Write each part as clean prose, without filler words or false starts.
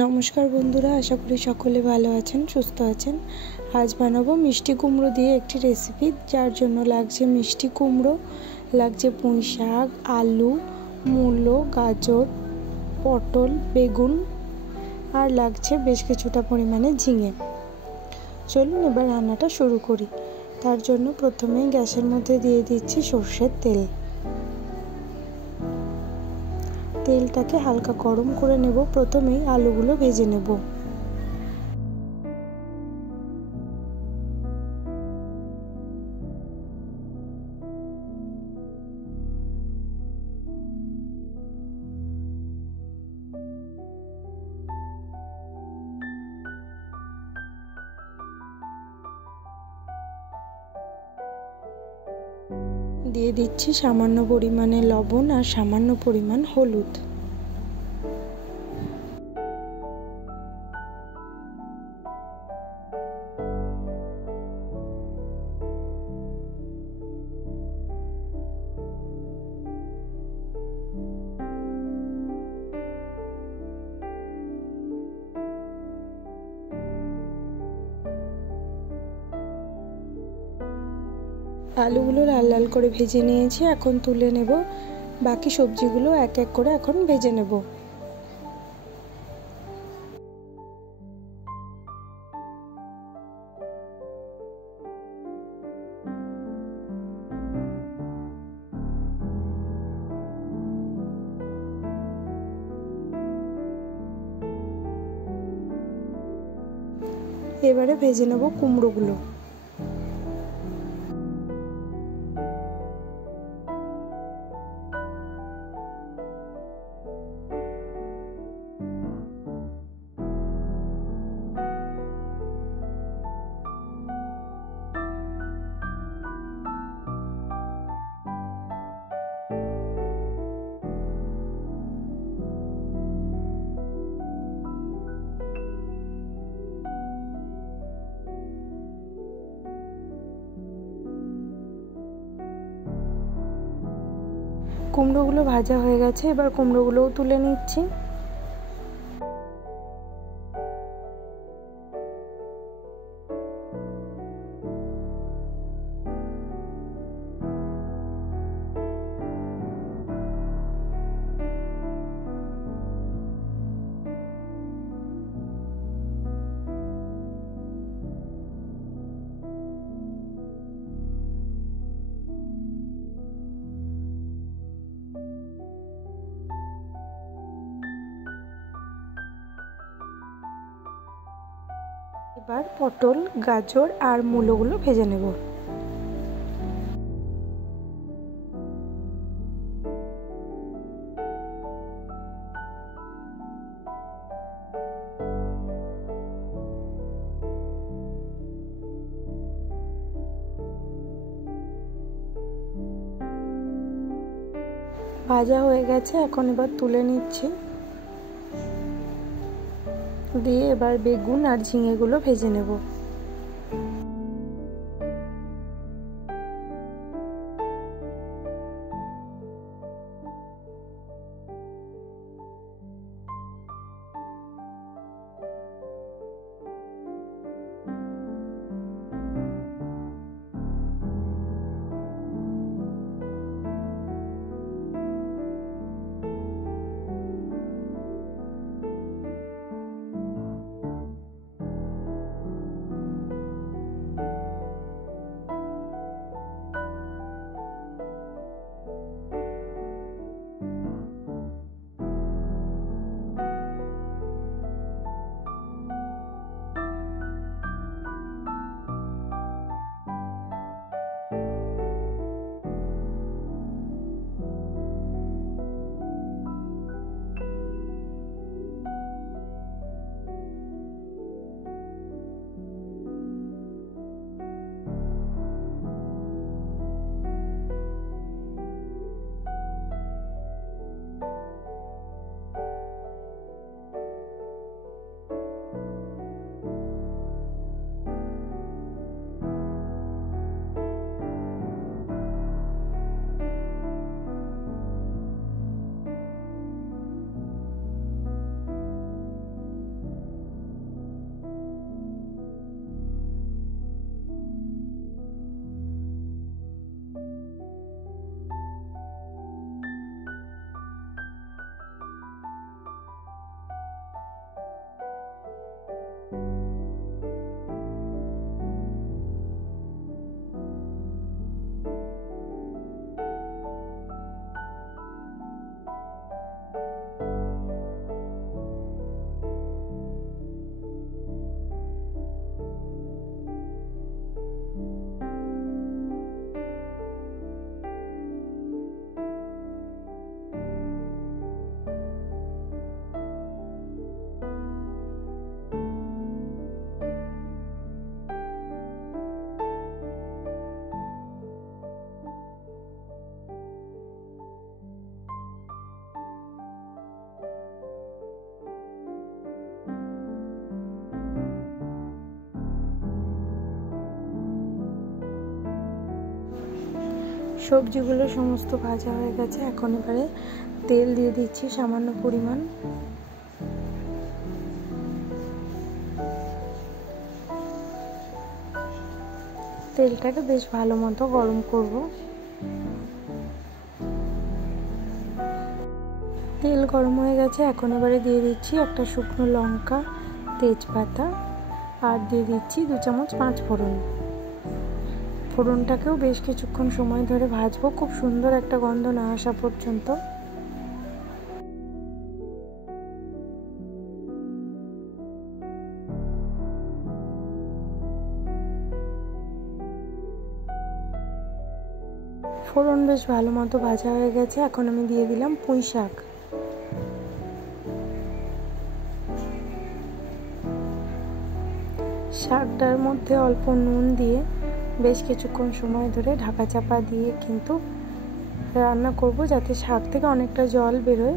নমস্কার বন্ধুরা, আশা করি সকলে ভালো আছেন, সুস্থ আছেন। আজ বানাবো মিষ্টি কুমড়ো দিয়ে একটি রেসিপি, যার জন্য লাগছে মিষ্টি কুমড়ো, লাগছে পুঁই শাক, আলু, মূলো, গাজর, পটল, বেগুন আর লাগছে বেশ কিছুটা পরিমাণে ঝিঙে। চলুন এবার রান্নাটা শুরু করি। তার জন্য প্রথমেই গ্যাসের মধ্যে দিয়ে দিচ্ছি সর্ষের তেল। তেলটাকে হালকা গরম করে নেব। প্রথমেই আলুগুলো ভেজে নেব। দিয়ে দিচ্ছি সামান্য পরিমাণে লবণ আর সামান্য পরিমাণ হলুদ। আলুগুলো লাল লাল করে ভেজে নিয়েছি, এখন তুলে নেব। বাকি সবজিগুলো এক এক করে এখন ভেজে নেব। এবারে ভেজে নেব কুমড়োগুলো। কুমড়োগুলো ভাজা হয়ে গেছে, এবার কুমড়োগুলোও তুলে নিচ্ছি। এবার পটল, গাজর আর মূলোগুলো ভেজে নেব। ভাজা হয়ে গেছে, এখন এবার তুলে নিচ্ছি। দিয়ে এবার বেগুন আর ঝিঙেগুলো ভেজে নেব। সবজিগুলো সমস্ত ভাজা হয়ে গেছে। এখন এবারে তেল দিয়ে দিচ্ছি সামান্য পরিমাণ। তেলটাকে বেশ ভালো মতো গরম করব। তেল গরম হয়ে গেছে। এখন এবারে দিয়ে দিচ্ছি একটা শুকনো লঙ্কা, তেজপাতা, আর দিয়ে দিচ্ছি 2 চামচ 5 ফোড়ন। ফোড়নটাকেও বেশ কিছুক্ষণ সময় ধরে ভাজবো, খুব সুন্দর একটা গন্ধ না আসা পর্যন্ত। ফোড়ন বেশ ভালো মতো ভাজা হয়ে গেছে। এখন আমি দিয়ে দিলাম পুঁই শাক। শাকটার মধ্যে অল্প নুন দিয়ে বেশ কিছুক্ষণ সময় ধরে ঢাকা চাপা দিয়ে কিন্তু রান্না করব, যাতে শাক থেকে অনেকটা জল বেরোয়।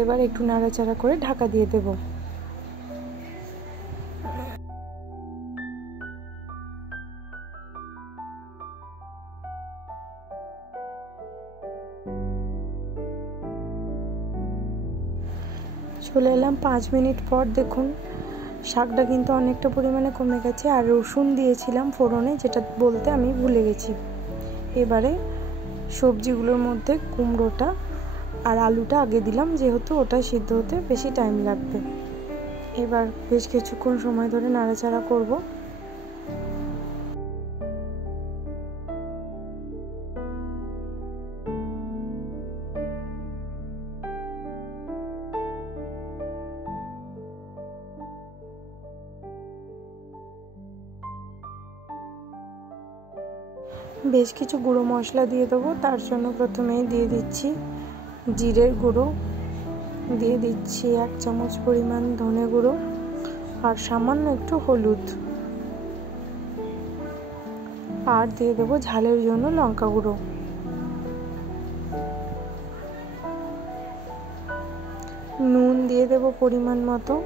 এবার একটু নাড়াচাড়া করে ঢাকা দিয়ে দেব। চলে এলাম 5 মিনিট পর। দেখুন শাকটা কিন্তু অনেকটা পরিমাণে কমে গেছে, আর রসুন দিয়েছিলাম ফোড়নে, যেটা বলতে আমি ভুলে গেছি। এবারে সবজিগুলোর মধ্যে কুমড়োটা আর আলুটা আগে দিলাম, যেহেতু ওটা সিদ্ধ হতে বেশি টাইম লাগবে। এবার বেশ কিছুক্ষণ সময় ধরে নাড়াচাড়া করব। বেশ কিছু গুঁড়ো মশলা দিয়ে দেবো। তার জন্য প্রথমেই দিয়ে দিচ্ছি জিরের গুঁড়ো, দিয়ে দিচ্ছি 1 চামচ পরিমাণ ধনে গুঁড়ো, আর সামান্য একটু হলুদ, আর দিয়ে দেবো ঝালের জন্য লঙ্কা গুঁড়ো। নুন দিয়ে দেবো পরিমাণ মতো।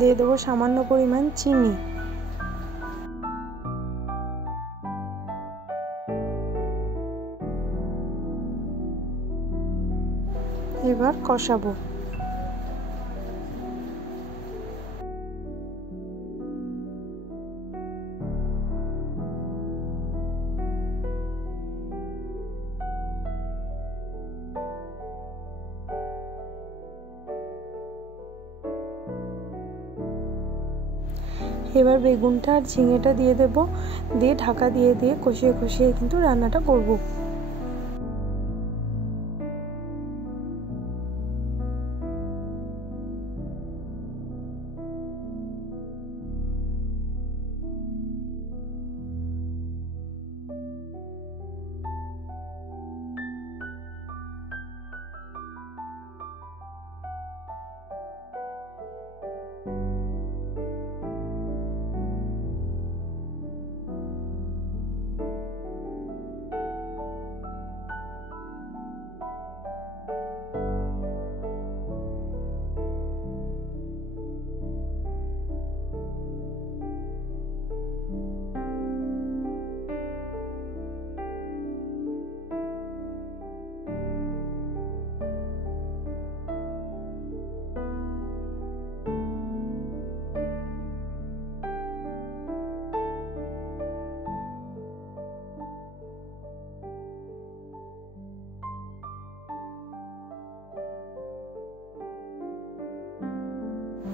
দিয়ে দেবো সামান্য পরিমাণ চিনি। এবার কষাবো। এবার বেগুনটা আর ঝিঙেটা দিয়ে দেবো, দিয়ে ঢাকা দিয়ে কষিয়ে কষিয়ে কিন্তু রান্নাটা করব।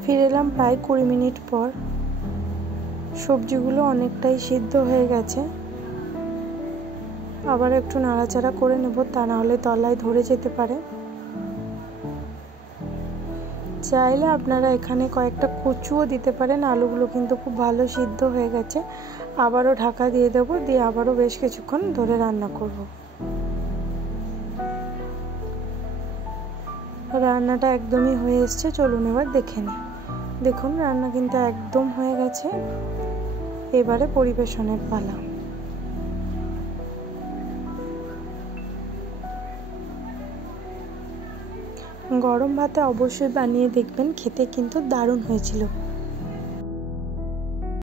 ফিরে এলাম প্রায় 20 মিনিট পর। সবজিগুলো অনেকটাই সিদ্ধ হয়ে গেছে। আবার একটু নাড়াচাড়া করে নেব, তা না হলে তলায় ধরে যেতে পারে। চাইলে আপনারা এখানে কয়েকটা কচুও দিতে পারেন। আলুগুলো কিন্তু খুব ভালো সিদ্ধ হয়ে গেছে। আবারও ঢাকা দিয়ে দেব, দিয়ে আবারও বেশ কিছুক্ষণ ধরে রান্না করব। রান্নাটা একদমই হয়ে এসছে, চলুন এবার দেখে নিই। দেখুন রান্না কিন্তু একদম হয়ে গেছে। এবারে পরিবেশনের পালা। গরম ভাতে অবশ্যই বানিয়ে দেখবেন, খেতে কিন্তু দারুণ হয়েছিল।